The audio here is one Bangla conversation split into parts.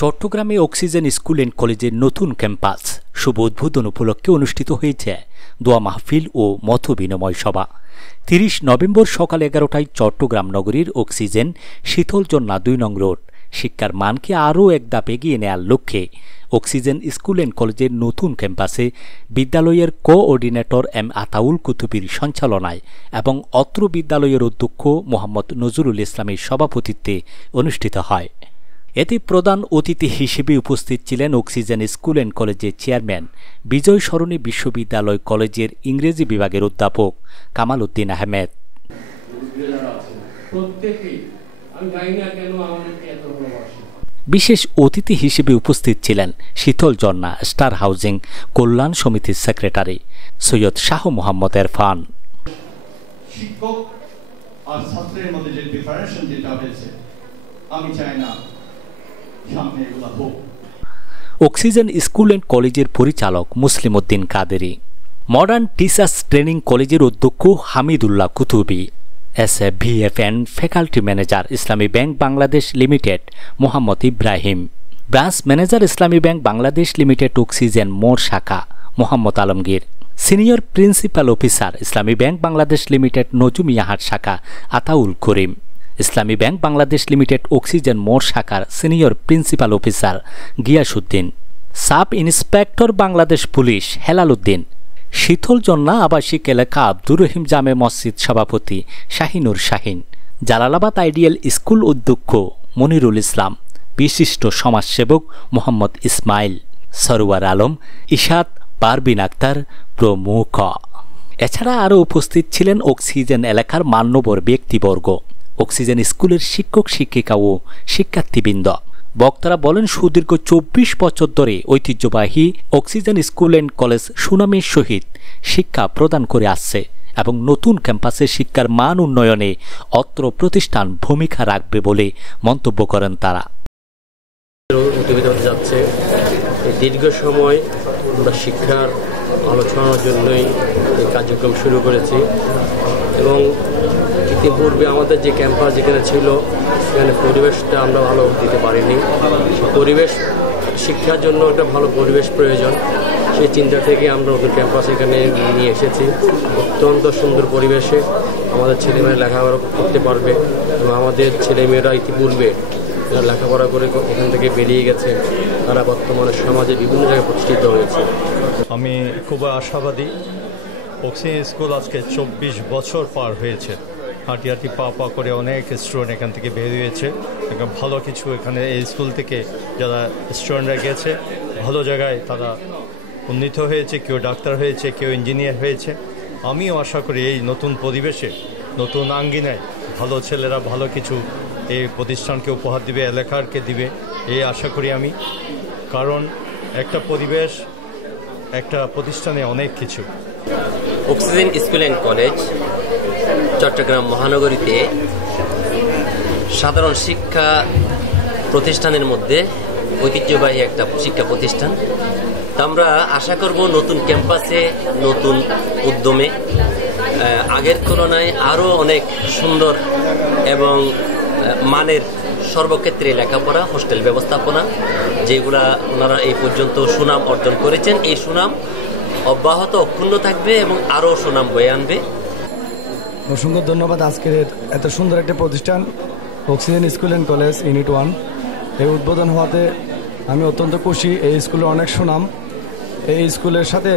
চট্টগ্রামে অক্সিজেন স্কুল অ্যান্ড কলেজের নতুন ক্যাম্পাস শুভ উদ্বোধন উপলক্ষে অনুষ্ঠিত হয়েছে দোয়া মাহফিল ও মত বিনিময় সভা। ৩০ নভেম্বর সকাল ১১টায় চট্টগ্রাম নগরীর অক্সিজেন শীতলজন্না ২ নং রোড শিক্ষার মানকে আরও এক ধাপ এগিয়ে নেয়ার লক্ষ্যে অক্সিজেন স্কুল অ্যান্ড কলেজের নতুন ক্যাম্পাসে বিদ্যালয়ের কোঅর্ডিনেটর এম আতাউল কুতুবির সঞ্চালনায় এবং অত্র বিদ্যালয়ের অধ্যক্ষ মোহাম্মদ নজরুল ইসলামের সভাপতিত্বে অনুষ্ঠিত হয়। এতে প্রধান অতিথি হিসেবে উপস্থিত ছিলেন অক্সিজেন স্কুল অ্যান্ড কলেজের চেয়ারম্যান বিজয় সরণী বিশ্ববিদ্যালয় কলেজের ইংরেজি বিভাগের অধ্যাপক কামাল উদ্দিন আহমেদ। বিশেষ অতিথি হিসেবে উপস্থিত ছিলেন শীতলজন্না স্টার হাউজিং কল্যাণ সমিতির সেক্রেটারি সৈয়দ শাহ মোহাম্মদ এরফান। শিক্ষক আর ছাত্রের মধ্যে যে ডিফারেন্সিয়েশন যেটা হয়েছে, আমি চাই না সামনে এগুলো হোক। অক্সিজেন স্কুল অ্যান্ড কলেজের পরিচালক Muslim Uddin Qaderi, modern teachers training কলেজের অধ্যক্ষ Hamidullah Qutubi, SFVFN faculty manager Islami bank Bangladesh limited Mohammad Ibrahim, branch manager Islami bank Bangladesh limited oxygen মোড় শাখা Mohammad Alamgir, senior principal officer Islami bank Bangladesh limited Nazumiahat শাখা আতাউল করিম, ইসলামী ব্যাংক বাংলাদেশ লিমিটেড অক্সিজেন মোড় শাখার senior principal officer Giasuddin, sub inspector Bangladesh police Helal Uddin, Shitaljanna আবাসিক এলাকা আব্দুর রহিম জামে মসজিদ সভাপতি শাহিনুর শাহিন, জালালাবাদ আইডিয়াল স্কুল অধ্যক্ষ মনিরুল ইসলাম, বিশিষ্ট সমাজসেবক মোহাম্মদ ইসমাইল, সরওয়ার আলম, ইশাদ পারবিন আক্তার প্রমুখ। এছাড়া আরও উপস্থিত ছিলেন অক্সিজেন এলাকার মান্যবর ব্যক্তিবর্গ, অক্সিজেন স্কুলের শিক্ষক শিক্ষিকা ও শিক্ষার্থীবৃন্দ। বক্তারা বলেন, সুদীর্ঘ ২৪ বছর ধরে ঐতিহ্যবাহী অক্সিজেন স্কুল অ্যান্ড কলেজ সুনামের সহিত শিক্ষা প্রদান করে আসছে এবং নতুন ক্যাম্পাসে শিক্ষার মান উন্নয়নে অত্র প্রতিষ্ঠান ভূমিকা রাখবে বলে মন্তব্য করেন তারা। যাচ্ছে দীর্ঘ সময় আমরা শিক্ষার আলোচনার জন্যই এই কার্যক্রম শুরু করেছি এবং ইতিপূর্বে আমাদের যে ক্যাম্পাস যেখানে ছিল সেখানে পরিবেশটা আমরা ভালো দিতে পারিনি। পরিবেশ শিক্ষার জন্য একটা ভালো পরিবেশ প্রয়োজন, সেই চিন্তা থেকে আমরা নতুন ক্যাম্পাস এখানে নিয়ে এসেছি। অত্যন্ত সুন্দর পরিবেশে আমাদের ছেলেমেয়েরা লেখাপড়া করতে পারবে এবং আমাদের ছেলেমেয়েরা ইতিপূর্বে যারা লেখাপড়া করে এখান থেকে বেরিয়ে গেছে তারা বর্তমানে সমাজে বিভিন্ন জায়গায় প্রতিষ্ঠিত হয়েছে। আমি খুব আশাবাদী। অক্সিজেন স্কুল আজকে ২৪ বছর পার হয়েছে, হাঁটি হাঁটি পা পা করে অনেক স্টুডেন্ট এখান থেকে বের হয়েছে। ভালো কিছু এখানে এই স্কুল থেকে যারা স্টুডেন্টরা গেছে ভালো জায়গায় তারা উন্নীত হয়েছে, কেউ ডাক্তার হয়েছে, কেউ ইঞ্জিনিয়ার হয়েছে। আমিও আশা করি এই নতুন পরিবেশে নতুন আঙ্গিনায় ভালো ছেলেরা ভালো কিছু এই প্রতিষ্ঠানকে উপহার দিবে, এলাকারকে দিবে, এই আশা করি আমি। কারণ একটা পরিবেশ একটা প্রতিষ্ঠানে অনেক কিছু। Oxygen School and College Chattogram মহানগরীতে সাধারণ শিক্ষা প্রতিষ্ঠানের মধ্যে ঐতিহ্যবাহী একটা শিক্ষা প্রতিষ্ঠান। তা আমরা আশা করব নতুন ক্যাম্পাসে নতুন উদ্যমে আগের তুলনায় আরও অনেক সুন্দর এবং মানের সর্বক্ষেত্রে লেখাপড়া, হোস্টেল ব্যবস্থাপনা যেগুলা ওনারা এই পর্যন্ত সুনাম অর্জন করেছেন, এই সুনাম অব্যাহত অক্ষুণ্ণ থাকবে এবং আরও সুনাম বয়ে আনবে। অসংখ্য ধন্যবাদ আজকের এত সুন্দর একটা প্রতিষ্ঠান oxygen School and college unit 1 এই উদ্বোধন হওয়াতে আমি অত্যন্ত খুশি। এই স্কুলের অনেক সুনাম, এই স্কুলের সাথে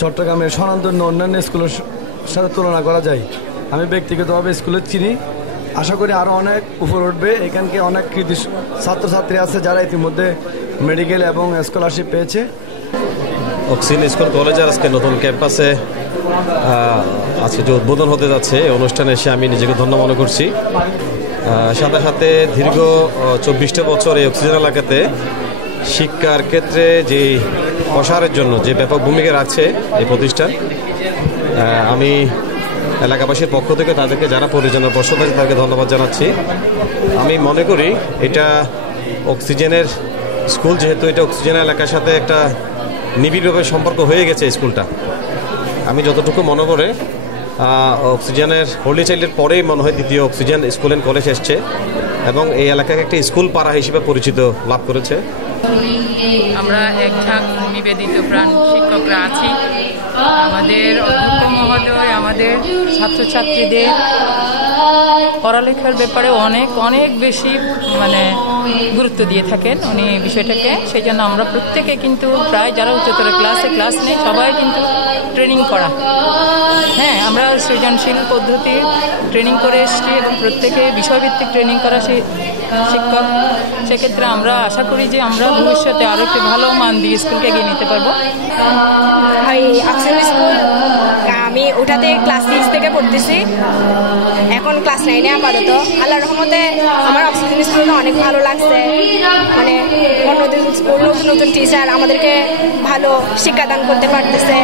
চট্টগ্রামের স্বনামধন্য অন্যান্য স্কুলের সাথে তুলনা করা যায়। আমি ব্যক্তিগতভাবে স্কুলে চিনি, আশা করি আরও অনেক উপর উঠবে। এখানকে অনেক কৃতি ছাত্রছাত্রী আছে যারা ইতিমধ্যে মেডিকেল এবং স্কলারশিপ পেয়েছে। অক্সিজেন স্কুল কলেজের আজকে নতুন ক্যাম্পাসে আজকে যে উদ্বোধন হতে যাচ্ছে এই অনুষ্ঠানে এসে আমি নিজেকে ধন্য মনে করছি। সাথে সাথে দীর্ঘ 24টা বছর এই অক্সিজেন এলাকাতে শিক্ষার ক্ষেত্রে যে প্রসারের জন্য যে ব্যাপক ভূমিকা রাখছে এই প্রতিষ্ঠান, আমি এলাকাবাসীর পক্ষ থেকে তাদেরকে যারা পরিচালনার পর্ষদ আছে তাদেরকে ধন্যবাদ জানাচ্ছি। আমি মনে করি এটা অক্সিজেনের স্কুল, যেহেতু এটা অক্সিজেন এলাকার সাথে একটা নিবিড়ভাবে সম্পর্ক হয়ে গেছে স্কুলটা। আমি যতটুকু মনে করে অক্সিজেনের হোলি চাইল্ডের পরেই মনে হয় দ্বিতীয় অক্সিজেন স্কুল অ্যান্ড কলেজ এসছে এবং এই এলাকাকে একটা স্কুল পাড়া হিসেবে পরিচিত লাভ করেছে। আমরা একঝাঁক নিবেদিত প্রাণ শিক্ষকরা আছি। আমাদের অধ্যক্ষ মহোদয় আমাদের ছাত্রছাত্রীদের পড়ালেখার ব্যাপারে অনেক অনেক বেশি গুরুত্ব দিয়ে থাকেন উনি বিষয়টাকে। সেই জন্য আমরা প্রত্যেকে কিন্তু প্রায় যারা উচ্চতর ক্লাস নেই সবাই কিন্তু ট্রেনিং করা। হ্যাঁ, আমরা সৃজনশীল পদ্ধতির ট্রেনিং করে এসেছি এবং প্রত্যেকে বিষয়ভিত্তিক ট্রেনিং করা শিক্ষক। সেক্ষেত্রে আমরা আশা করি যে আমরা ভবিষ্যতে আরও একটি ভালো মান দিয়ে স্কুলকে এগিয়ে নিতে পারবো। আমি ওটাতে ক্লাস 6 থেকে পড়তেছি, এখন ক্লাস 9-এ আপাতত। আল্লাহর রহমতে আমার অক্সিজেন স্কুলটা অনেক ভালো লাগছে। নতুন নতুন টিচার আমাদেরকে ভালো শিক্ষাদান করতে পারতেছে।